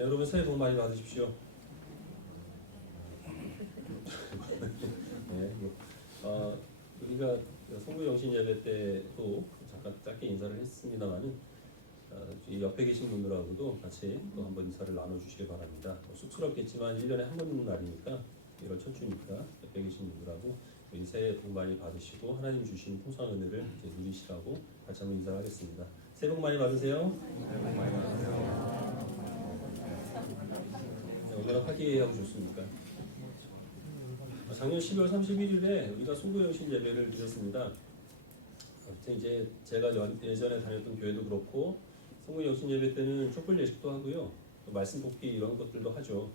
네, 여러분 새해 복 많이 받으십시오. 네, 우리가 성부영신 예배 때도 잠깐 짧게 인사를 했습니다만은 이 옆에 계신 분들하고도 같이 또 한번 인사를 나눠주시기 바랍니다. 쑥스럽겠지만 1년에 한 번 날이니까 1월 첫 주니까 옆에 계신 분들하고 우리 새해 복 많이 받으시고 하나님 주신 풍성한 은혜를 이제 누리시라고 같이 한번 인사하겠습니다. 새해 복 많이 받으세요. 새해 복 많이 받으세요. 얼마나 화기애애하고 좋습니까? 작년 12월 31일에 우리가 송구영신 예배를 드렸습니다. 아무튼 이제 제가 예전에 다녔던 교회도 그렇고 송구영신 예배 때는 촛불 예식도 하고요, 또 말씀 뽑기 이런 것들도 하죠.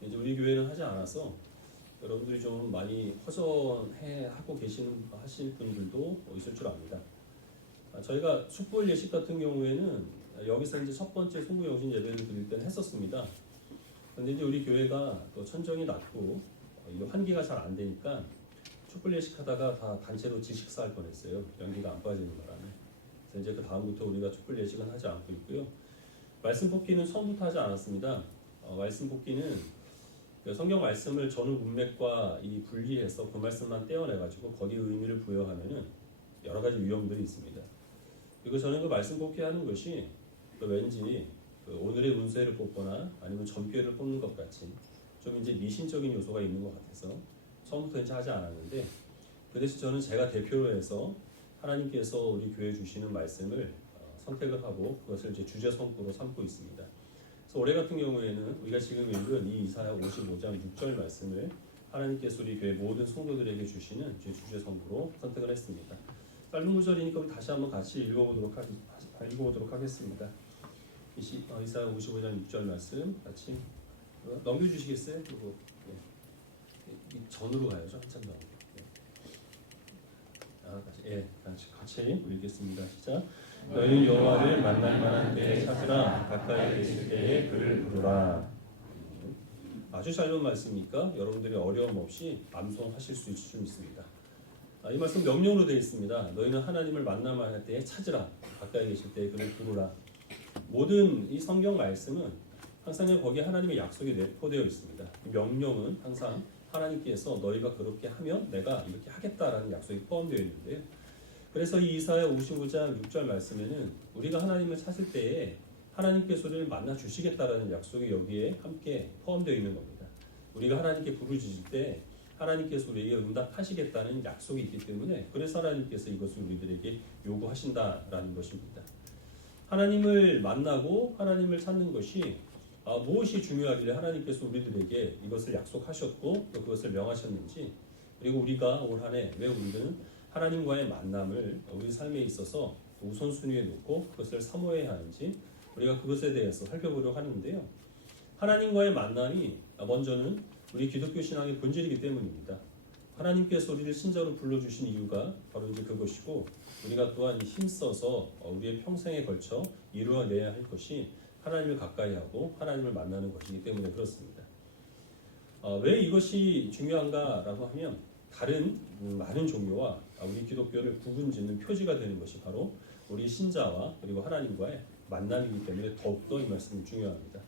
이제 우리 교회는 하지 않아서 여러분들이 좀 많이 허전해 하고 하실 분들도 있을 줄 압니다. 저희가 촛불 예식 같은 경우에는 여기서 이제 첫 번째 송구영신 예배를 드릴 때는 했었습니다. 근데 이제 우리 교회가 또 천정이 낮고 환기가 잘 안 되니까 촛불 예식 하다가 다 단체로 지식사 할 뻔했어요. 연기가 안 빠지는 바람에. 그래서 이제 그 다음부터 우리가 촛불 예식은 하지 않고 있고요. 말씀 뽑기는 처음부터 하지 않았습니다. 말씀 뽑기는 성경 말씀을 전후 문맥과 이 분리해서 그 말씀만 떼어내가지고 거기에 의미를 부여하면은 여러 가지 위험들이 있습니다. 그리고 저는 그 말씀 뽑기 하는 것이 왠지 오늘의 운세를 뽑거나 아니면 점괘를 뽑는 것 같이 좀 이제 미신적인 요소가 있는 것 같아서 처음부터 이제 하지 않았는데, 그 대신 저는 제가 대표로 해서 하나님께서 우리 교회에 주시는 말씀을 선택을 하고 그것을 이제 주제 성구로 삼고 있습니다. 그래서 올해 같은 경우에는 우리가 지금 읽은 이 이사야 55장 6절 말씀을 하나님께서 우리 교회 모든 성도들에게 주시는 주제 성구로 선택을 했습니다. 짧은 구절이니까 우리 다시 한번 같이 읽어보도록 하겠습니다. 이사야 55장 6절 말씀 같이 넘겨주시겠어요? 그리고 전으로 가야죠. 한참 넘겨. 같이 읽겠습니다. 시작. 너희는 여호와를 만날 만한 때에 찾으라. 가까이 계실 때에 그를 부르라. 아주 짧은 말씀이니까 여러분들이 어려움 없이 암송하실 수 있을 줄 믿습니다. 이 말씀 명령으로 되어 있습니다. 너희는 하나님을 만날 만한 때에 찾으라. 가까이 계실 때에 그를 부르라. 모든 이 성경 말씀은 항상 거기에 하나님의 약속이 내포되어 있습니다. 이 명령은 항상 하나님께서 너희가 그렇게 하면 내가 이렇게 하겠다라는 약속이 포함되어 있는데요. 그래서 이 이사야 55장 6절 말씀에는 우리가 하나님을 찾을 때에 하나님께서 우리를 만나 주시겠다라는 약속이 여기에 함께 포함되어 있는 겁니다. 우리가 하나님께 부르짖을 때 하나님께서 우리에게 응답하시겠다는 약속이 있기 때문에 그래서 하나님께서 이것을 우리들에게 요구하신다라는 것입니다. 하나님을 만나고 하나님을 찾는 것이 무엇이 중요하길래 하나님께서 우리들에게 이것을 약속하셨고 또 그것을 명하셨는지, 그리고 우리가 올 한 해 왜 우리들은 하나님과의 만남을 우리 삶에 있어서 우선순위에 놓고 그것을 사모해야 하는지 우리가 그것에 대해서 살펴보려고 하는데요. 하나님과의 만남이 먼저는 우리 기독교 신앙의 본질이기 때문입니다. 하나님께서 우리를 신자로 불러주신 이유가 바로 이제 그것이고, 우리가 또한 힘써서 우리의 평생에 걸쳐 이루어내야 할 것이 하나님을 가까이 하고 하나님을 만나는 것이기 때문에 그렇습니다. 왜 이것이 중요한가라고 하면 다른 많은 종교와 우리 기독교를 구분짓는 표지가 되는 것이 바로 우리 신자와 그리고 하나님과의 만남이기 때문에 더욱더 이 말씀이 중요합니다.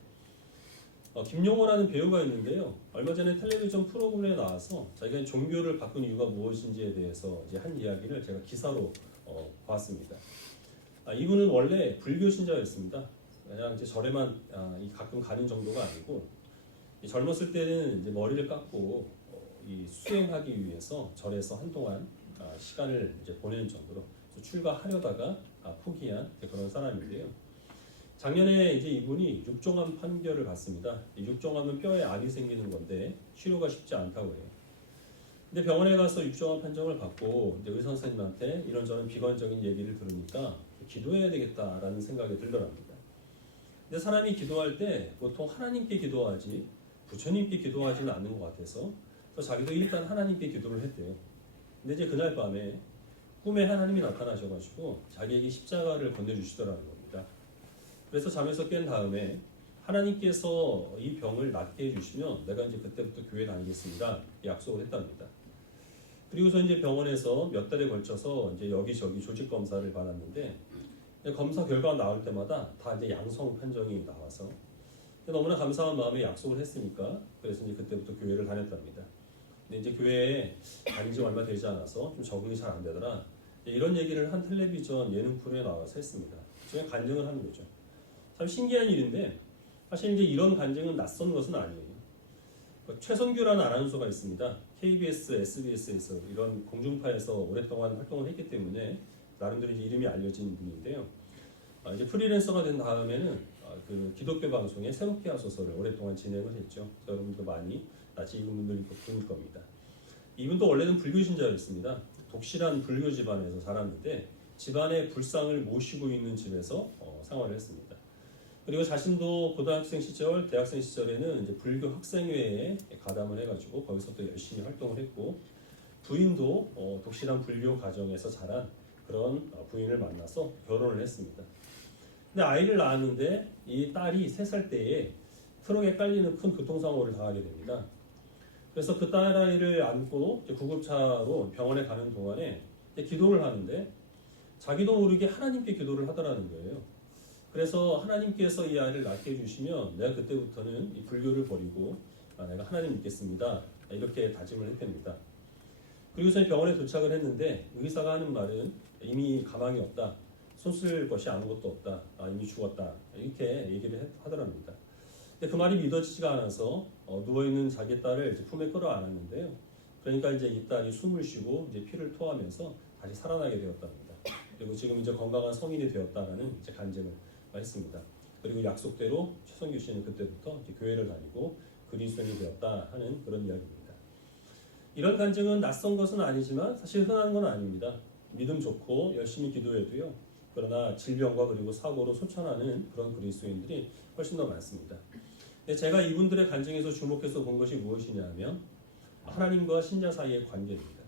김용호라는 배우가 있는데요. 얼마 전에 텔레비전 프로그램에 나와서 자기가 종교를 바꾼 이유가 무엇인지에 대해서 이제 한 이야기를 제가 기사로 봤습니다. 이분은 원래 불교 신자였습니다. 그냥 이제 절에만 가끔 가는 정도가 아니고, 젊었을 때는 이제 머리를 깎고 이 수행하기 위해서 절에서 한동안 시간을 이제 보내는 정도로 출가하려다가 포기한 그런 사람인데요. 작년에 이제 이분이 육종암 판결을 받습니다. 육종암은 뼈에 암이 생기는 건데 치료가 쉽지 않다고 해요. 근데 병원에 가서 육종암 판정을 받고 이제 의사 선생님한테 이런저런 비관적인 얘기를 들으니까 기도해야 되겠다라는 생각이 들더랍니다. 근데 사람이 기도할 때 보통 하나님께 기도하지 부처님께 기도하지는 않는 것 같아서 그래서 자기도 일단 하나님께 기도를 했대요. 근데 이제 그날 밤에 꿈에 하나님이 나타나셔가지고 자기에게 십자가를 건네주시더라는 겁니다. 그래서 잠에서 깬 다음에 하나님께서 이 병을 낫게 해주시면 내가 이제 그때부터 교회 다니겠습니다 약속을 했답니다. 그리고서 이제 병원에서 몇 달에 걸쳐서 이제 여기저기 조직 검사를 받았는데 검사 결과가 나올 때마다 다 이제 양성 판정이 나와서 너무나 감사한 마음에 약속을 했으니까 그래서 이제 그때부터 교회를 다녔답니다. 근데 이제 교회에 다닌 지 얼마 되지 않아서 좀 적응이 잘 안 되더라. 이런 얘기를 한 텔레비전 예능 프로에 나와서 했습니다. 저희 간증을 하는 거죠. 참 신기한 일인데 사실 이제 이런 간증은 낯선 것은 아니에요. 최선규라는 아나운서가 있습니다. KBS, SBS에서 이런 공중파에서 오랫동안 활동을 했기 때문에 나름대로 이제 이름이 알려진 분인데요. 이제 프리랜서가 된 다음에는 그 기독교 방송에 새롭게 하소서를 오랫동안 진행을 했죠. 여러분도 많이 낯익은 분들이 보일 겁니다. 이분도 원래는 불교 신자였습니다. 독실한 불교 집안에서 자랐는데 집안의 불상을 모시고 있는 집에서 생활을 했습니다. 그리고 자신도 고등학생 시절, 대학생 시절에는 이제 불교 학생회에 가담을 해가지고 거기서 또 열심히 활동을 했고 부인도 독실한 불교 가정에서 자란 그런 부인을 만나서 결혼을 했습니다. 근데 아이를 낳았는데 이 딸이 3살 때에 트럭에 깔리는 큰 교통사고를 당하게 됩니다. 그래서 그 딸아이를 안고 구급차로 병원에 가는 동안에 기도를 하는데 자기도 모르게 하나님께 기도를 하더라는 거예요. 그래서 하나님께서 이 아이를 낳게 해주시면 내가 그때부터는 이 불교를 버리고 내가 하나님 믿겠습니다. 이렇게 다짐을 했답니다. 그리고서 병원에 도착을 했는데 의사가 하는 말은 이미 가망이 없다. 손 쓸 것이 아무것도 없다. 이미 죽었다. 이렇게 얘기를 하더랍니다. 근데 그 말이 믿어지지가 않아서 누워있는 자기 딸을 이제 품에 끌어안았는데요. 그러니까 이제 이 딸이 숨을 쉬고 이제 피를 토하면서 다시 살아나게 되었답니다. 그리고 지금 이제 건강한 성인이 되었다라는 이제 간증을 했습니다. 그리고 약속대로 최선규 씨는 그때부터 이제 교회를 다니고 그리스도인이 되었다 하는 그런 이야기입니다. 이런 간증은 낯선 것은 아니지만 사실 흔한 건 아닙니다. 믿음 좋고 열심히 기도해도요. 그러나 질병과 그리고 사고로 소천하는 그런 그리스도인들이 훨씬 더 많습니다. 근데 제가 이분들의 간증에서 주목해서 본 것이 무엇이냐 하면 하나님과 신자 사이의 관계입니다.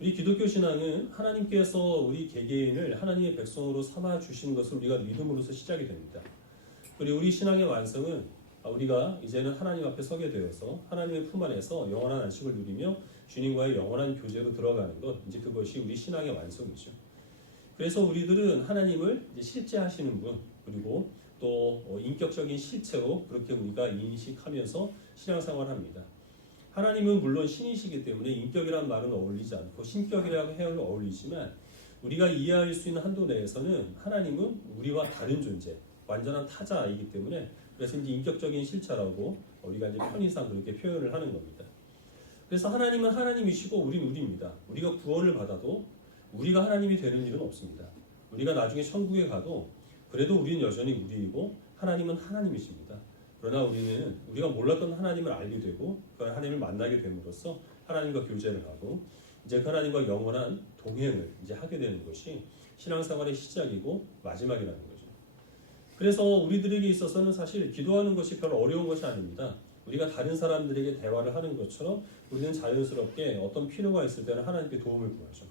우리 기독교 신앙은 하나님께서 우리 개개인을 하나님의 백성으로 삼아 주신 것을 우리가 믿음으로써 시작이 됩니다. 그리고 우리 신앙의 완성은 우리가 이제는 하나님 앞에 서게 되어서 하나님의 품 안에서 영원한 안식을 누리며 주님과의 영원한 교제로 들어가는 것, 이제 그것이 우리 신앙의 완성이죠. 그래서 우리들은 하나님을 이제 실제하시는 분, 그리고 또 인격적인 실체로 그렇게 우리가 인식하면서 신앙생활합니다. 하나님은 물론 신이시기 때문에 인격이란 말은 어울리지 않고 신격이라고 해야 어울리지만 우리가 이해할 수 있는 한도 내에서는 하나님은 우리와 다른 존재, 완전한 타자이기 때문에 그래서 이제 인격적인 실체라고 우리가 이제 편의상 그렇게 표현을 하는 겁니다. 그래서 하나님은 하나님이시고 우리는 우리입니다. 우리가 구원을 받아도 우리가 하나님이 되는 일은 없습니다. 우리가 나중에 천국에 가도 그래도 우리는 여전히 우리이고 하나님은 하나님이십니다. 그러나 우리는 우리가 몰랐던 하나님을 알게 되고 그 하나님을 만나게 됨으로써 하나님과 교제를 하고 이제 그 하나님과 영원한 동행을 이제 하게 되는 것이 신앙생활의 시작이고 마지막이라는 거죠. 그래서 우리들에게 있어서는 사실 기도하는 것이 별로 어려운 것이 아닙니다. 우리가 다른 사람들에게 대화를 하는 것처럼 우리는 자연스럽게 어떤 필요가 있을 때는 하나님께 도움을 구하죠.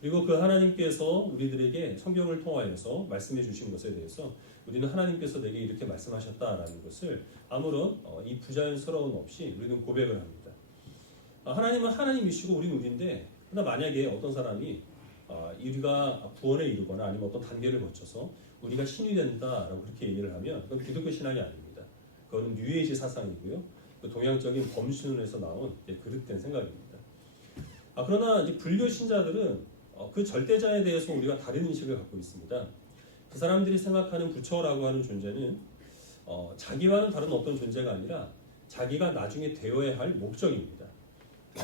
그리고 그 하나님께서 우리들에게 성경을 통하여서 말씀해 주신 것에 대해서 우리는 하나님께서 내게 이렇게 말씀하셨다라는 것을 아무런 이 부자연스러움 없이 우리는 고백을 합니다. 하나님은 하나님이시고 우리는 우리인데 그러나 만약에 어떤 사람이 우리가 구원에 이르거나 아니면 어떤 단계를 거쳐서 우리가 신이 된다라고 그렇게 얘기를 하면 그건 기독교 신앙이 아닙니다. 그거는 뉴에이지 사상이고요. 그 동양적인 범신론에서 나온 그릇된 생각입니다. 그러나 이제 불교 신자들은 그 절대자에 대해서 우리가 다른 인식을 갖고 있습니다. 그 사람들이 생각하는 부처라고 하는 존재는 자기와는 다른 어떤 존재가 아니라 자기가 나중에 되어야 할 목적입니다.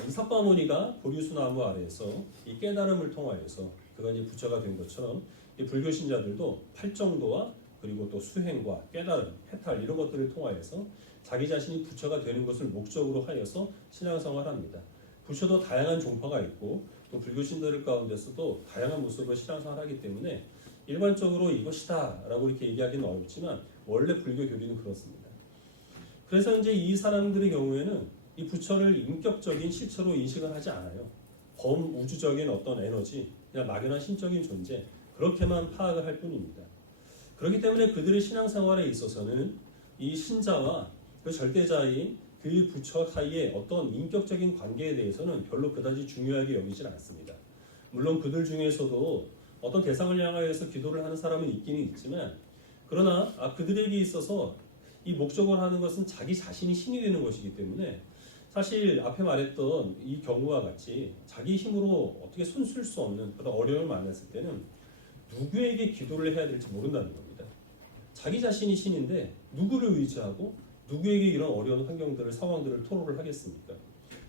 이삭바모니가 보리수나무 아래에서 이 깨달음을 통하여서 그가 이제 부처가 된 것처럼 이 불교 신자들도 팔정도와 그리고 또 수행과 깨달음, 해탈 이런 것들을 통하여서 자기 자신이 부처가 되는 것을 목적으로 하여서 신앙생활합니다. 부처도 다양한 종파가 있고 또 불교 신자들 가운데서도 다양한 모습으로 신앙생활하기 때문에 일반적으로 이것이다 라고 이렇게 얘기하기는 어렵지만 원래 불교 교리는 그렇습니다. 그래서 이제 이 사람들의 경우에는 이 부처를 인격적인 실체로 인식을 하지 않아요. 범우주적인 어떤 에너지, 그냥 막연한 신적인 존재 그렇게만 파악을 할 뿐입니다. 그렇기 때문에 그들의 신앙생활에 있어서는 이 신자와 그 절대자의 그 부처 사이의 어떤 인격적인 관계에 대해서는 별로 그다지 중요하게 여기질 않습니다. 물론 그들 중에서도 어떤 대상을 향하여서 기도를 하는 사람은 있기는 있지만 그러나 그들에게 있어서 이 목적을 하는 것은 자기 자신이 신이 되는 것이기 때문에 사실 앞에 말했던 이 경우와 같이 자기 힘으로 어떻게 손쓸 수 없는 그런 어려움을 만났을 때는 누구에게 기도를 해야 될지 모른다는 겁니다. 자기 자신이 신인데 누구를 의지하고 누구에게 이런 어려운 환경들을 상황들을 토로를 하겠습니까?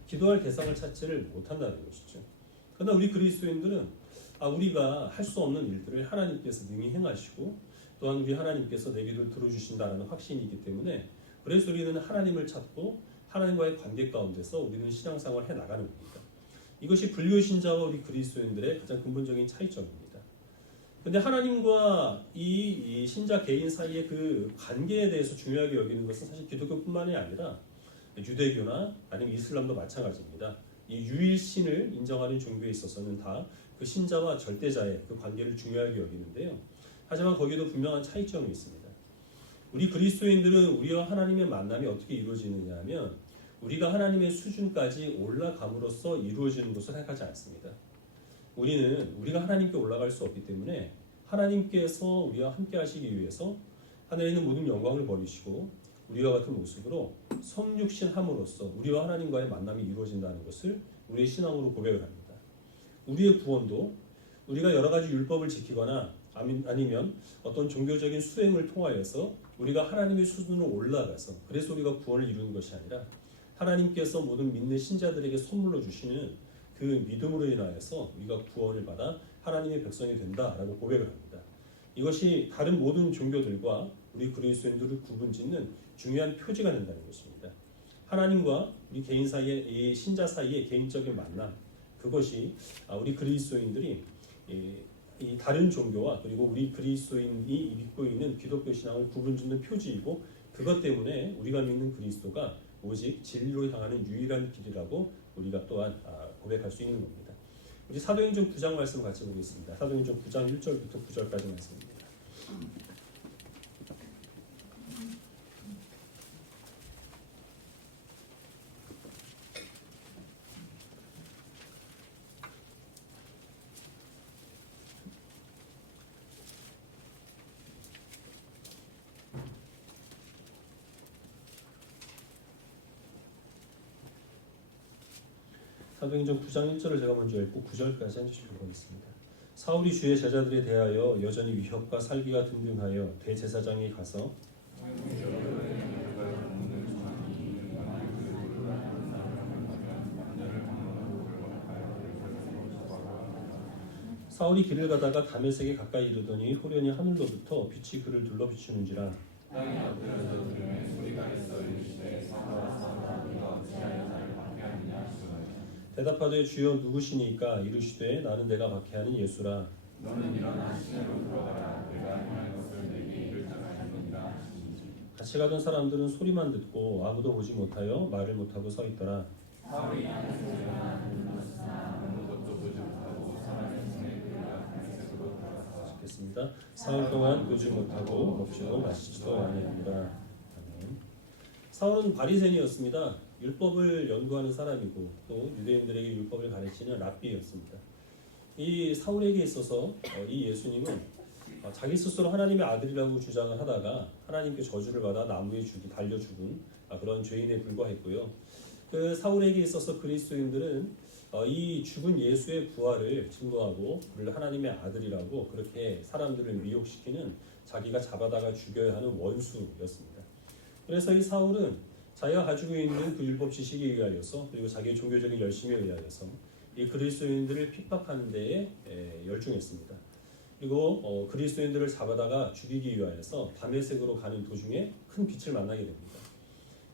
기도할 대상을 찾지를 못한다는 것이죠. 그러나 우리 그리스도인들은 우리가 할 수 없는 일들을 하나님께서 능히 행하시고 또한 우리 하나님께서 내 기도를 들어주신다는 확신이 있기 때문에 그래서 우리는 하나님을 찾고 하나님과의 관계 가운데서 우리는 신앙생활을 해나가는 겁니다. 이것이 불교신자와 우리 그리스도인들의 가장 근본적인 차이점입니다. 근데 하나님과 이 신자 개인 사이의 그 관계에 대해서 중요하게 여기는 것은 사실 기독교뿐만이 아니라 유대교나 아니면 이슬람도 마찬가지입니다. 이 유일신을 인정하는 종교에 있어서는 다 그 신자와 절대자의 그 관계를 중요하게 여기는데요. 하지만 거기도 분명한 차이점이 있습니다. 우리 그리스도인들은 우리와 하나님의 만남이 어떻게 이루어지느냐 하면 우리가 하나님의 수준까지 올라감으로써 이루어지는 것을 생각하지 않습니다. 우리는 우리가 하나님께 올라갈 수 없기 때문에 하나님께서 우리와 함께 하시기 위해서 하늘에 있는 모든 영광을 버리시고 우리와 같은 모습으로 성육신함으로써 우리와 하나님과의 만남이 이루어진다는 것을 우리의 신앙으로 고백을 합니다. 우리의 구원도 우리가 여러 가지 율법을 지키거나 아니면 어떤 종교적인 수행을 통하여서 우리가 하나님의 수준으로 올라가서 그래서 우리가 구원을 이루는 것이 아니라 하나님께서 모든 믿는 신자들에게 선물로 주시는 그 믿음으로 인하여서 우리가 구원을 받아 하나님의 백성이 된다라고 고백을 합니다. 이것이 다른 모든 종교들과 우리 그리스도인들을 구분짓는 중요한 표지가 된다는 것입니다. 하나님과 우리 개인 사이의 이 신자 사이의 개인적인 만남, 그것이 우리 그리스도인들이 이 다른 종교와 그리고 우리 그리스도인이 믿고 있는 기독교 신앙을 구분짓는 표지이고 그것 때문에 우리가 믿는 그리스도가 오직 진리로 향하는 유일한 길이라고 우리가 또한 고백할 수 있는 겁니다. 우리 사도행전 9장 말씀 같이 보겠습니다. 사도행전 9장 1절부터 9절까지 말씀입니다. 사도행전 9장 1절을 제가 먼저 읽고 9절까지 한 주씩 읽어보겠습니다. 사울이 주의 제자들에 대하여 여전히 위협과 살기가 등등하여 대제사장에 가서 사울이 길을 가다가 다메섹에 가까이 이르더니 호련히 하늘로부터 빛이 그를 둘러 비추는지라 땅이 엎드려져 들으면 소리가 있어 이르시되 사울아 사울아 네가 어찌하여 나를 박해하느냐 하시더라. 대답하되 주여 누구시니까 이르시되 나는 내가 박해하는 예수라. 너는 일어나 시내로 들어가라. 내가 행할 것을 내게 이를 자가 있느니라 하시니 같이 가던 사람들은 소리만 듣고 아무도 보지 못하여 말을 못하고 서 있더라. 사울이 안에서 일어나 눈떴으나 아무것도 보지 못하고 사람의 손에 그가 다메섹으로 들어가서 읽겠습니다. 사흘 동안 보지 못하고 먹지도 마시지도 아니하니라. 아멘. 사울은 바리새인이었습니다. 율법을 연구하는 사람이고 또 유대인들에게 율법을 가르치는 랍비였습니다. 이 사울에게 있어서 이 예수님은 자기 스스로 하나님의 아들이라고 주장을 하다가 하나님께 저주를 받아 나무에 달려 죽은 그런 죄인에 불과했고요. 그 사울에게 있어서 그리스도인들은 이 죽은 예수의 부활을 증거하고 그를 하나님의 아들이라고 그렇게 사람들을 미혹시키는 자기가 잡아다가 죽여야 하는 원수였습니다. 그래서 이 사울은 자기가 가지고 있는 그 율법 지식에 의하여서 그리고 자기의 종교적인 열심에 의하여서 이 그리스도인들을 핍박하는 데에 열중했습니다. 그리고 그리스도인들을 잡아다가 죽이기 위하여서 다메섹으로 가는 도중에 큰 빛을 만나게 됩니다.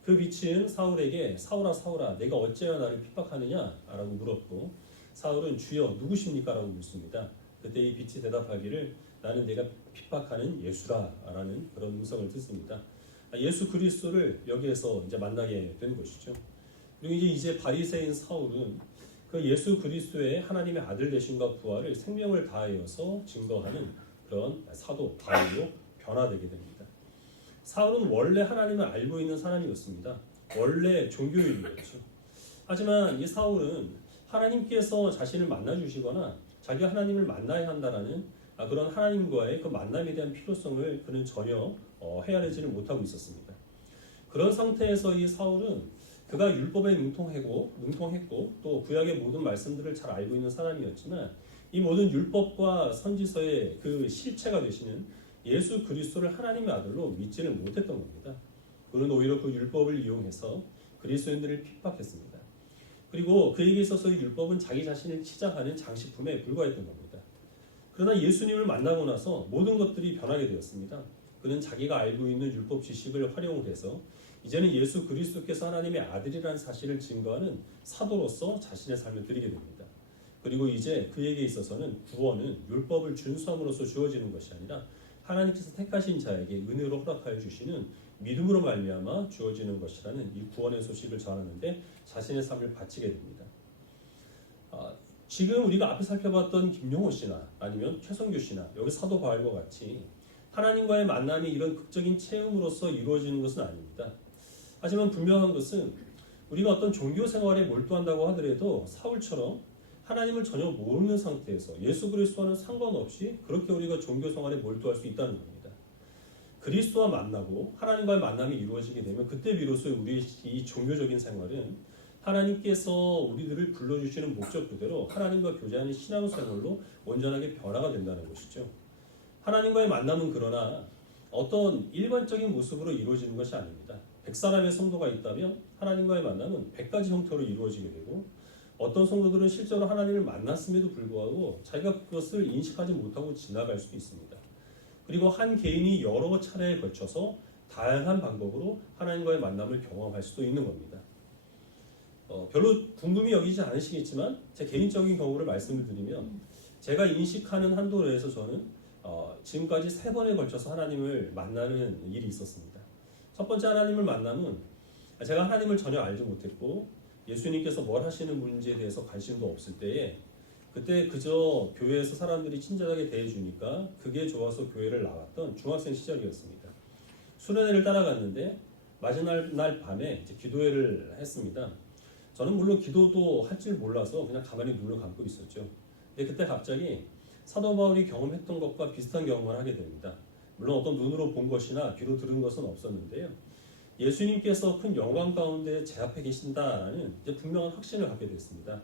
그 빛은 사울에게 사울아 사울아 내가 어찌하여 나를 핍박하느냐 라고 물었고 사울은 주여 누구십니까? 라고 묻습니다. 그때 이 빛이 대답하기를 나는 내가 핍박하는 예수라 라는 그런 음성을 듣습니다. 예수 그리스도를 여기에서 이제 만나게 된 것이죠. 그리고 이제 바리새인 사울은 그 예수 그리스도의 하나님의 아들 되심과 부활을 생명을 다하여서 증거하는 그런 사도 바울로 변화되게 됩니다. 사울은 원래 하나님을 알고 있는 사람이었습니다. 원래 종교인이었죠. 하지만 이 사울은 하나님께서 자신을 만나주시거나 자기가 하나님을 만나야 한다는 그런 하나님과의 그 만남에 대한 필요성을 그는 전혀 헤아리지를 못하고 있었습니다. 그런 상태에서 이 사울은 그가 율법에 능통했고 또 구약의 모든 말씀들을 잘 알고 있는 사람이었지만 이 모든 율법과 선지서의 그 실체가 되시는 예수 그리스도를 하나님의 아들로 믿지를 못했던 겁니다. 그는 오히려 그 율법을 이용해서 그리스도인들을 핍박했습니다. 그리고 그에게 있어서 이 율법은 자기 자신을 치장하는 장식품에 불과했던 겁니다. 그러나 예수님을 만나고 나서 모든 것들이 변하게 되었습니다. 그는 자기가 알고 있는 율법 지식을 활용해서 이제는 예수 그리스도께서 하나님의 아들이라는 사실을 증거하는 사도로서 자신의 삶을 드리게 됩니다. 그리고 이제 그에게 있어서는 구원은 율법을 준수함으로써 주어지는 것이 아니라 하나님께서 택하신 자에게 은혜로 허락하여 주시는 믿음으로 말미암아 주어지는 것이라는 이 구원의 소식을 전하는데 자신의 삶을 바치게 됩니다. 지금 우리가 앞에 살펴봤던 김용호 씨나 아니면 최성규 씨나 여기 사도 바울과 같이 하나님과의 만남이 이런 극적인 체험으로서 이루어지는 것은 아닙니다. 하지만 분명한 것은 우리가 어떤 종교 생활에 몰두한다고 하더라도 사울처럼 하나님을 전혀 모르는 상태에서 예수 그리스도와는 상관없이 그렇게 우리가 종교 생활에 몰두할 수 있다는 겁니다. 그리스도와 만나고 하나님과의 만남이 이루어지게 되면 그때 비로소 우리의 이 종교적인 생활은 하나님께서 우리들을 불러주시는 목적 그대로 하나님과 교제하는 신앙생활로 온전하게 변화가 된다는 것이죠. 하나님과의 만남은 그러나 어떤 일반적인 모습으로 이루어지는 것이 아닙니다. 100사람의 성도가 있다면 하나님과의 만남은 100가지 형태로 이루어지게 되고 어떤 성도들은 실제로 하나님을 만났음에도 불구하고 자기가 그것을 인식하지 못하고 지나갈 수도 있습니다. 그리고 한 개인이 여러 차례에 걸쳐서 다양한 방법으로 하나님과의 만남을 경험할 수도 있는 겁니다. 별로 궁금히 여기지 않으시겠지만 제 개인적인 경우를 말씀을 드리면 제가 인식하는 한도 내에서 저는 지금까지 3번에 걸쳐서 하나님을 만나는 일이 있었습니다. 첫 번째 하나님을 만남은 제가 하나님을 전혀 알지 못했고 예수님께서 뭘 하시는 문제에 대해서 관심도 없을 때에 그때 그저 교회에서 사람들이 친절하게 대해주니까 그게 좋아서 교회를 나왔던 중학생 시절이었습니다. 수련회를 따라갔는데 마지막 날 밤에 이제 기도회를 했습니다. 저는 물론 기도도 할 줄 몰라서 그냥 가만히 눈을 감고 있었죠. 근데 그때 갑자기 사도 바울이 경험했던 것과 비슷한 경험을 하게 됩니다. 물론 어떤 눈으로 본 것이나 귀로 들은 것은 없었는데요. 예수님께서 큰 영광 가운데 제 앞에 계신다라는 이제 분명한 확신을 갖게 됐습니다.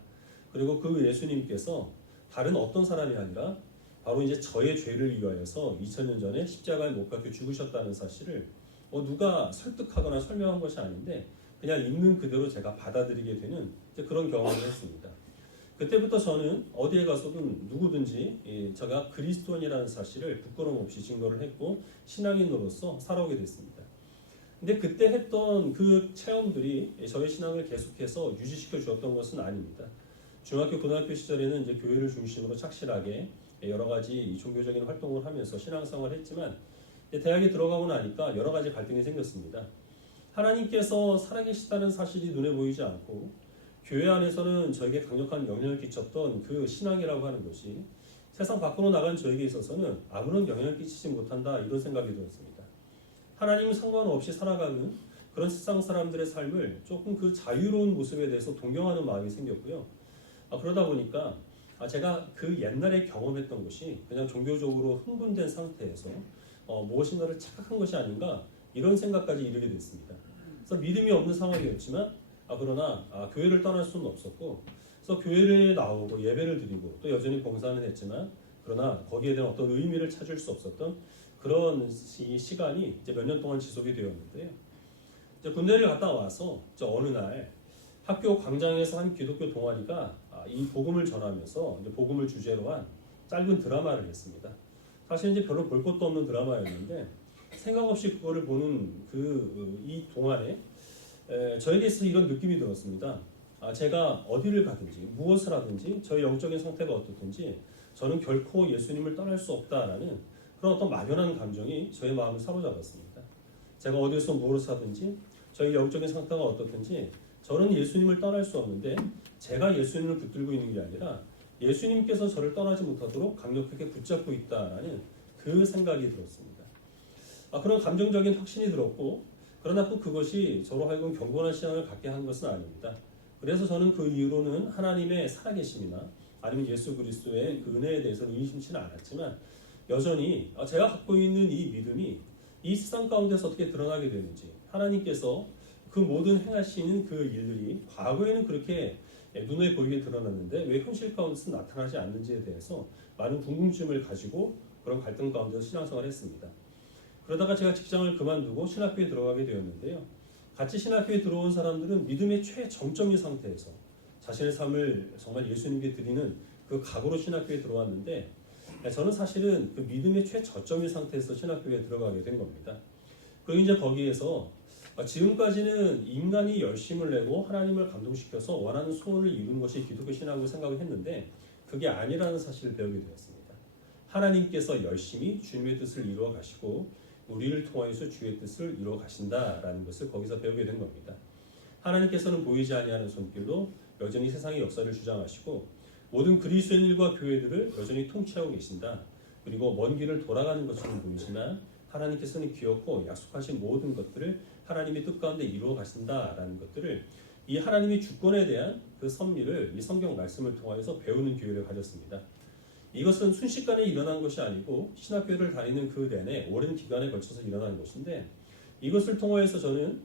그리고 그 예수님께서 다른 어떤 사람이 아니라 바로 이제 저의 죄를 위하여서 2000년 전에 십자가에 못 박혀 죽으셨다는 사실을 누가 설득하거나 설명한 것이 아닌데 그냥 있는 그대로 제가 받아들이게 되는 그런 경험을 했습니다. 그때부터 저는 어디에 가서든 누구든지 제가 그리스도인이라는 사실을 부끄러움 없이 증거를 했고 신앙인으로서 살아오게 됐습니다. 근데 그때 했던 그 체험들이 저의 신앙을 계속해서 유지시켜 주었던 것은 아닙니다. 중학교, 고등학교 시절에는 이제 교회를 중심으로 착실하게 여러 가지 종교적인 활동을 하면서 신앙생활을 했지만 대학에 들어가고 나니까 여러 가지 갈등이 생겼습니다. 하나님께서 살아계시다는 사실이 눈에 보이지 않고 교회 안에서는 저에게 강력한 영향을 끼쳤던 그 신앙이라고 하는 것이 세상 밖으로 나간 저에게 있어서는 아무런 영향을 끼치지 못한다 이런 생각이 들었습니다. 하나님 상관없이 살아가는 그런 세상 사람들의 삶을 조금 그 자유로운 모습에 대해서 동경하는 마음이 생겼고요. 그러다 보니까 제가 그 옛날에 경험했던 것이 그냥 종교적으로 흥분된 상태에서 무엇인가를 착각한 것이 아닌가 이런 생각까지 이르게 됐습니다. 그래서 믿음이 없는 상황이었지만 그러나 교회를 떠날 수는 없었고 그래서 교회를 나오고 예배를 드리고 또 여전히 봉사는 했지만 그러나 거기에 대한 어떤 의미를 찾을 수 없었던 그런 시간이 이제 몇 년 동안 지속이 되었는데요. 이제 군대를 갔다 와서 어느 날 학교 광장에서 한 기독교 동아리가 이 복음을 전하면서 이제 복음을 주제로 한 짧은 드라마를 했습니다. 사실 이제 별로 볼 것도 없는 드라마였는데 생각 없이 그거를 보는 이 동안에 저에게 있어서 이런 느낌이 들었습니다. 제가 어디를 가든지 무엇을 하든지 저의 영적인 상태가 어떻든지 저는 결코 예수님을 떠날 수 없다라는 그런 어떤 막연한 감정이 저의 마음을 사로잡았습니다. 제가 어디서 무엇을 하든지 저의 영적인 상태가 어떻든지 저는 예수님을 떠날 수 없는데 제가 예수님을 붙들고 있는 게 아니라 예수님께서 저를 떠나지 못하도록 강력하게 붙잡고 있다라는 그 생각이 들었습니다. 그런 감정적인 확신이 들었고 그러나 또 그것이 저로 하여금 경건한 신앙을 갖게 한 것은 아닙니다. 그래서 저는 그 이후로는 하나님의 살아계심이나 아니면 예수 그리스도의 그 은혜에 대해서는 의심치는 않았지만 여전히 제가 갖고 있는 이 믿음이 이 세상 가운데서 어떻게 드러나게 되는지 하나님께서 그 모든 행하시는 그 일들이 과거에는 그렇게 눈에 보이게 드러났는데 왜 현실 가운데서 나타나지 않는지에 대해서 많은 궁금증을 가지고 그런 갈등 가운데서 신앙생활을 했습니다. 그러다가 제가 직장을 그만두고 신학교에 들어가게 되었는데요. 같이 신학교에 들어온 사람들은 믿음의 최정점인 상태에서 자신의 삶을 정말 예수님께 드리는 그 각오로 신학교에 들어왔는데 저는 사실은 그 믿음의 최저점인 상태에서 신학교에 들어가게 된 겁니다. 그리고 이제 거기에서 지금까지는 인간이 열심을 내고 하나님을 감동시켜서 원하는 소원을 이루는 것이 기독교 신학으로 생각을 했는데 그게 아니라는 사실을 배우게 되었습니다. 하나님께서 열심히 주님의 뜻을 이루어 가시고 우리를 통하여서 주의 뜻을 이루어 가신다라는 것을 거기서 배우게 된 겁니다. 하나님께서는 보이지 아니하는 손길로 여전히 세상의 역사를 주장하시고 모든 그리스도인들과 교회들을 여전히 통치하고 계신다. 그리고 먼 길을 돌아가는 것처럼 보이지만 하나님께서는 기었고 약속하신 모든 것들을 하나님의 뜻 가운데 이루어 가신다라는 것들을 이 하나님의 주권에 대한 그 섭리를 이 성경 말씀을 통하여서 배우는 기회를 가졌습니다. 이것은 순식간에 일어난 것이 아니고 신학교를 다니는 그 내내 오랜 기간에 걸쳐서 일어난 것인데 이것을 통하여서 저는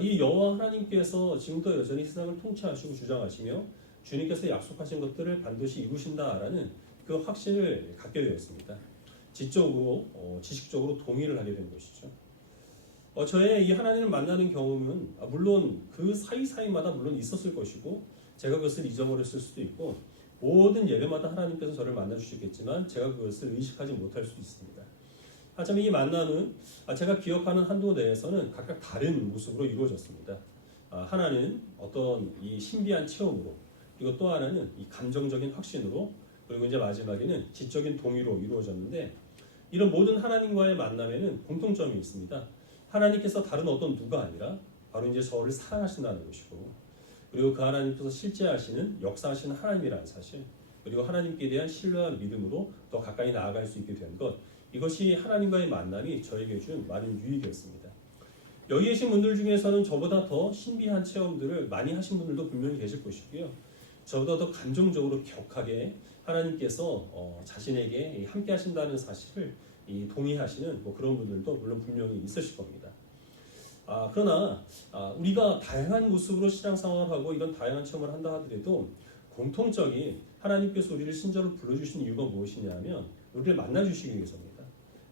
이 여호와 하나님께서 지금도 여전히 세상을 통치하시고 주장하시며 주님께서 약속하신 것들을 반드시 이루신다라는 그 확신을 갖게 되었습니다. 지적으로 지식적으로 동의를 하게 된 것이죠. 저의 이 하나님을 만나는 경험은 물론 그 사이사이마다 물론 있었을 것이고 제가 그것을 잊어버렸을 수도 있고 모든 예배마다 하나님께서 저를 만나주시겠지만 제가 그것을 의식하지 못할 수 있습니다. 하지만 이 만남은 제가 기억하는 한도 내에서는 각각 다른 모습으로 이루어졌습니다. 하나는 어떤 이 신비한 체험으로 그리고 또 하나는 이 감정적인 확신으로 그리고 이제 마지막에는 지적인 동의로 이루어졌는데 이런 모든 하나님과의 만남에는 공통점이 있습니다. 하나님께서 다른 어떤 누가 아니라 바로 이제 저를 사랑하신다는 것이고 그리고 그 하나님께서 실제하시는 역사하시는 하나님이라는 사실 그리고 하나님께 대한 신뢰와 믿음으로 더 가까이 나아갈 수 있게 된 것 이것이 하나님과의 만남이 저에게 준 많은 유익이었습니다. 여기 계신 분들 중에서는 저보다 더 신비한 체험들을 많이 하신 분들도 분명히 계실 것이고요. 저보다 더 감정적으로 격하게 하나님께서 자신에게 함께 하신다는 사실을 동의하시는 그런 분들도 물론 분명히 있으실 겁니다. 그러나 우리가 다양한 모습으로 신앙생활을 하고 이런 다양한 체험을 한다 하더라도 공통적인 하나님께서 우리를 신자로 불러주신 이유가 무엇이냐면 우리를 만나주시기 위해서입니다.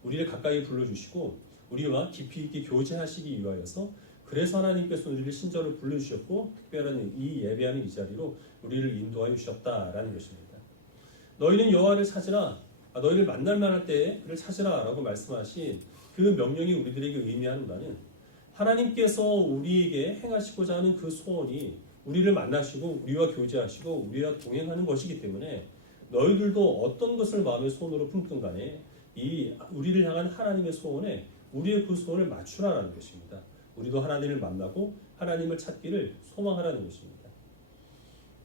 우리를 가까이 불러주시고 우리와 깊이 있게 교제하시기 위하여서 그래서 하나님께서 우리를 신자로 불러주셨고 특별한 이 예배하는 이 자리로 우리를 인도하여 주셨다라는 것입니다. 너희는 여호와를 찾으라 너희를 만날 만할 때에 그를 찾으라 라고 말씀하신 그 명령이 우리들에게 의미하는 바는 하나님께서 우리에게 행하시고자 하는 그 소원이 우리를 만나시고 우리와 교제하시고 우리와 동행하는 것이기 때문에 너희들도 어떤 것을 마음의 소원으로 품든 간에 이 우리를 향한 하나님의 소원에 우리의 그 소원을 맞추라라는 것입니다. 우리도 하나님을 만나고 하나님을 찾기를 소망하라는 것입니다.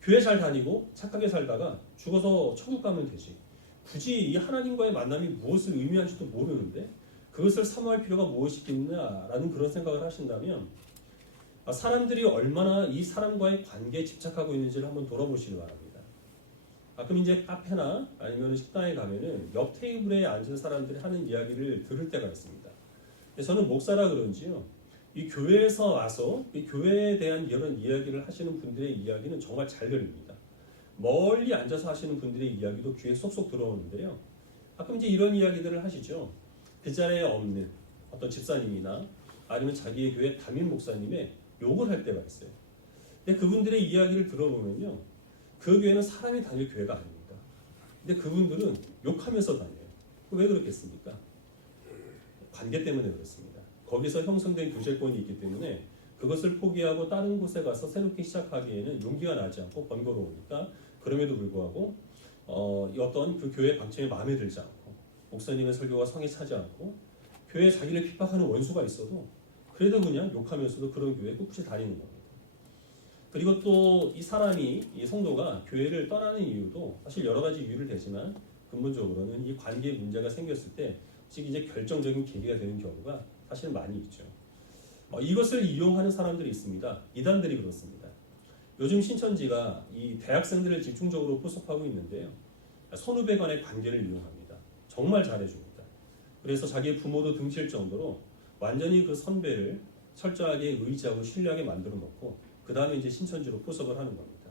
교회 잘 다니고 착하게 살다가 죽어서 천국 가면 되지. 굳이 이 하나님과의 만남이 무엇을 의미하는지도 모르는데 그것을 사모할 필요가 무엇이겠냐라는 그런 생각을 하신다면 사람들이 얼마나 이 사람과의 관계에 집착하고 있는지를 한번 돌아보시기 바랍니다. 가끔 이제 카페나 아니면 식당에 가면은 옆 테이블에 앉은 사람들이 하는 이야기를 들을 때가 있습니다. 저는 목사라 그런지요. 이 교회에서 와서 이 교회에 대한 이런 이야기를 하시는 분들의 이야기는 정말 잘 들립니다. 멀리 앉아서 하시는 분들의 이야기도 귀에 쏙쏙 들어오는데요. 가끔 이제 이런 이야기들을 하시죠. 그 자리에 없는 어떤 집사님이나 아니면 자기의 교회 담임 목사님의 욕을 할 때가 있어요. 근데 그분들의 이야기를 들어보면요. 그 교회는 사람이 다닐 교회가 아닙니다. 근데 그분들은 욕하면서 다녀요. 왜 그렇겠습니까? 관계 때문에 그렇습니다. 거기서 형성된 교제권이 있기 때문에 그것을 포기하고 다른 곳에 가서 새롭게 시작하기에는 용기가 나지 않고 번거로우니까 그럼에도 불구하고 어떤 그 교회 방침에 마음에 들지 않고 목사님의 설교가 성에 차지 않고 교회에 자기를 핍박하는 원수가 있어도 그래도 그냥 욕하면서도 그런 교회에 꿋꿋이 다니는 겁니다. 그리고 또 이 사람이 이 성도가 교회를 떠나는 이유도 사실 여러 가지 이유를 대지만 근본적으로는 이 관계에 문제가 생겼을 때 즉 이제 결정적인 계기가 되는 경우가 사실 많이 있죠. 이것을 이용하는 사람들이 있습니다. 이단들이 그렇습니다. 요즘 신천지가 이 대학생들을 집중적으로 포섭하고 있는데요. 선후배 간의 관계를 이용합니다. 정말 잘해줍니다. 그래서 자기의 부모도 등칠 정도로 완전히 그 선배를 철저하게 의지하고 신뢰하게 만들어 놓고 그 다음에 이제 신천지로 포섭을 하는 겁니다.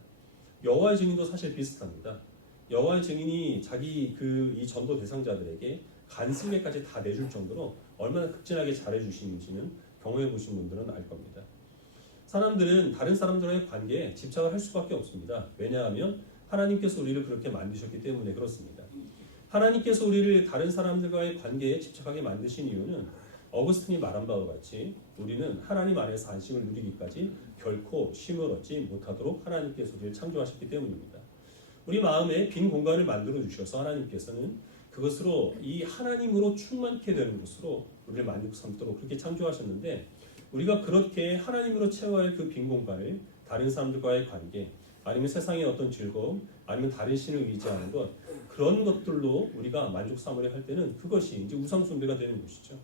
여호와의 증인도 사실 비슷합니다. 여호와의 증인이 자기 이 전도 대상자들에게 간승회까지 다 내줄 정도로 얼마나 극진하게 잘해주시는지는 경험해 보신 분들은 알 겁니다. 사람들은 다른 사람들과의 관계에 집착을 할 수밖에 없습니다. 왜냐하면 하나님께서 우리를 그렇게 만드셨기 때문에 그렇습니다. 하나님께서 우리를 다른 사람들과의 관계에 집착하게 만드신 이유는 어거스틴이 말한 바와 같이 우리는 하나님 안에서 안식을 누리기까지 결코 쉼을 얻지 못하도록 하나님께서 우리를 창조하셨기 때문입니다. 우리 마음에 빈 공간을 만들어 주셔서 하나님께서는 그것으로 이 하나님으로 충만케 되는 것으로 우리를 만족 삼도록 그렇게 창조하셨는데 우리가 그렇게 하나님으로 채워야 할 그 빈 공간을 다른 사람들과의 관계 아니면 세상의 어떤 즐거움 아니면 다른 신을 의지하는 것 그런 것들로 우리가 만족 삼으려 할 때는 그것이 이제 우상 숭배가 되는 것이죠.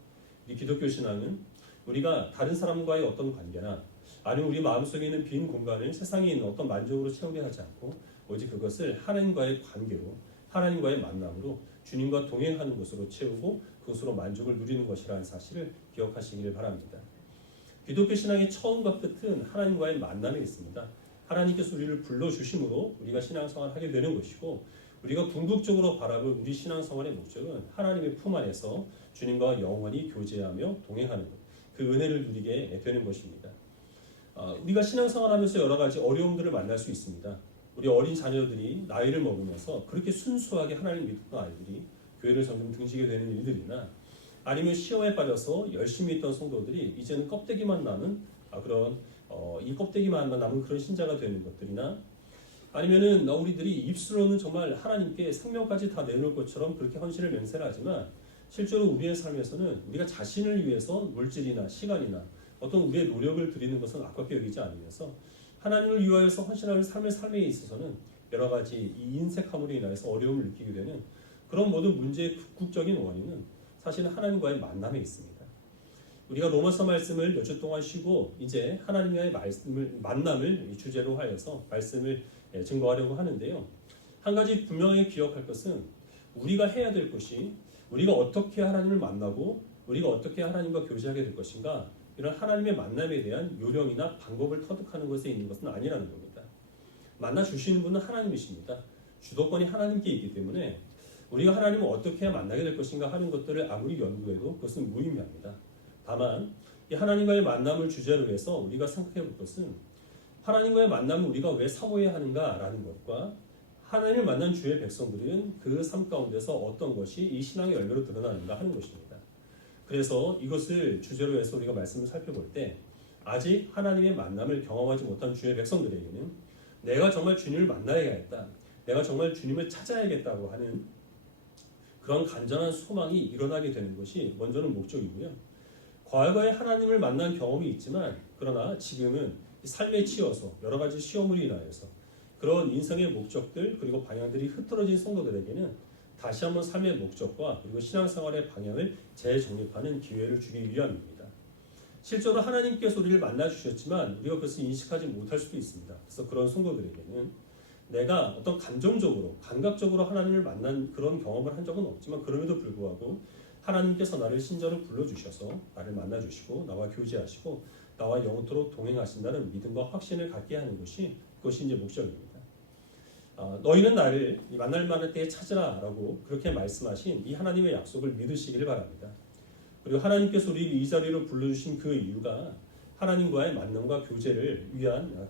이 기독교 신앙은 우리가 다른 사람과의 어떤 관계나 아니면 우리 마음속에 있는 빈 공간을 세상에 있는 어떤 만족으로 채우게 하지 않고 오직 그것을 하나님과의 관계로 하나님과의 만남으로 주님과 동행하는 것으로 채우고 그것으로 만족을 누리는 것이라는 사실을 기억하시기를 바랍니다. 기독교 신앙의 처음과 끝은 하나님과의 만남에 있습니다. 하나님께서 우리를 불러주심으로 우리가 신앙생활을 하게 되는 것이고 우리가 궁극적으로 바라볼 우리 신앙생활의 목적은 하나님의 품 안에서 주님과 영원히 교제하며 동행하는 것, 그 은혜를 누리게 되는 것입니다. 우리가 신앙생활하면서 여러 가지 어려움들을 만날 수 있습니다. 우리 어린 자녀들이 나이를 먹으면서 그렇게 순수하게 하나님 믿던 아이들이 교회를 점점 등지게 되는 일들이나 아니면 시험에 빠져서 열심히 있던 성도들이 이제는 껍데기만 남은 이 껍데기만 남은 그런 신자가 되는 것들이나 아니면은 우리들이 입술로는 정말 하나님께 생명까지 다 내놓을 것처럼 그렇게 헌신을 맹세를 하지만 실제로 우리의 삶에서는 우리가 자신을 위해서 물질이나 시간이나 어떤 우리의 노력을 드리는 것은 아깝게 여기지 않으면서 하나님을 위하여서 헌신하는 삶에 있어서는 여러 가지 이 인색함으로 인해서 어려움을 느끼게 되는 그런 모든 문제의 궁극적인 원인은 사실은 하나님과의 만남에 있습니다. 우리가 로마서 말씀을 몇 주 동안 쉬고 이제 하나님과의 만남을 주제로 하여서 말씀을 증거하려고 하는데요. 한 가지 분명히 기억할 것은 우리가 해야 될 것이 우리가 어떻게 하나님을 만나고 우리가 어떻게 하나님과 교제하게 될 것인가 이런 하나님의 만남에 대한 요령이나 방법을 터득하는 것에 있는 것은 아니라는 겁니다. 만나 주시는 분은 하나님이십니다. 주도권이 하나님께 있기 때문에 우리가 하나님을 어떻게 해야 만나게 될 것인가 하는 것들을 아무리 연구해도 그것은 무의미합니다. 다만 이 하나님과의 만남을 주제로 해서 우리가 생각해 볼 것은 하나님과의 만남을 우리가 왜 사모해야 하는가라는 것과 하나님을 만난 주의 백성들은 그 삶 가운데서 어떤 것이 이 신앙의 열매로 드러나는가 하는 것입니다. 그래서 이것을 주제로 해서 우리가 말씀을 살펴볼 때 아직 하나님의 만남을 경험하지 못한 주의 백성들에게는 내가 정말 주님을 만나야겠다, 내가 정말 주님을 찾아야겠다고 하는 그런 간절한 소망이 일어나게 되는 것이 먼저는 목적이고요. 과거에 하나님을 만난 경험이 있지만 그러나 지금은 삶에 치여서 여러 가지 시험으로 인하여서 그런 인생의 목적들 그리고 방향들이 흐트러진 성도들에게는 다시 한번 삶의 목적과 그리고 신앙생활의 방향을 재정립하는 기회를 주기 위함입니다. 실제로 하나님께서 우리를 만나 주셨지만 우리가 그것을 인식하지 못할 수도 있습니다. 그래서 그런 성도들에게는 내가 어떤 감정적으로 감각적으로 하나님을 만난 그런 경험을 한 적은 없지만 그럼에도 불구하고 하나님께서 나를 신자로 불러주셔서 나를 만나주시고 나와 교제하시고 나와 영원토록 동행하신다는 믿음과 확신을 갖게 하는 그것이 이제 목적입니다. 너희는 나를 만날 만한 때에 찾으라 라고 그렇게 말씀하신 이 하나님의 약속을 믿으시기를 바랍니다. 그리고 하나님께서 우리를 이 자리로 불러주신 그 이유가 하나님과의 만남과 교제를 위한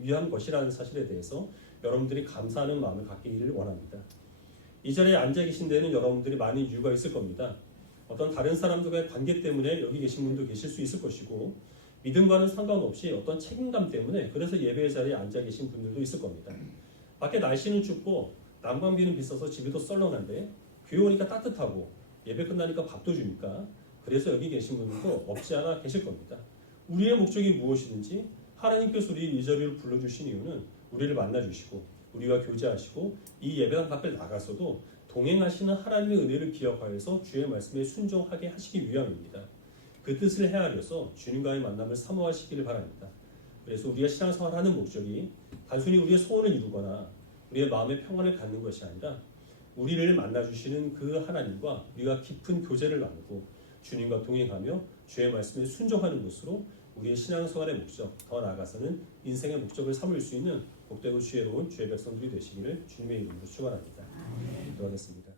위한 것이라는 사실에 대해서 여러분들이 감사하는 마음을 갖기를 원합니다. 이 자리에 앉아 계신 데는 여러분들이 많은 이유가 있을 겁니다. 어떤 다른 사람들과의 관계 때문에 여기 계신 분도 계실 수 있을 것이고 믿음과는 상관없이 어떤 책임감 때문에 그래서 예배의 자리에 앉아 계신 분들도 있을 겁니다. 밖에 날씨는 춥고 난방비는 비싸서 집이 더 썰렁한데 교회 오니까 따뜻하고 예배 끝나니까 밥도 주니까 그래서 여기 계신 분들도 없지 않아 계실 겁니다. 우리의 목적이 무엇이든지 하나님께서 우리 이 자리를 불러주신 이유는 우리를 만나주시고 우리와 교제하시고 이 예배당 밖을 나가서도 동행하시는 하나님의 은혜를 기억하여서 주의 말씀에 순종하게 하시기 위함입니다. 그 뜻을 헤아려서 주님과의 만남을 사모하시기를 바랍니다. 그래서 우리가 신앙생활을 하는 목적이 단순히 우리의 소원을 이루거나 우리의 마음의 평안을 갖는 것이 아니라 우리를 만나주시는 그 하나님과 우리가 깊은 교제를 나누고 주님과 동행하며 주의 말씀에 순종하는 것으로 우리의 신앙생활의 목적, 더 나아가서는 인생의 목적을 삼을 수 있는 복되고 지혜로운 주의 백성들이 되시기를 주님의 이름으로 축원합니다. 기도하겠습니다.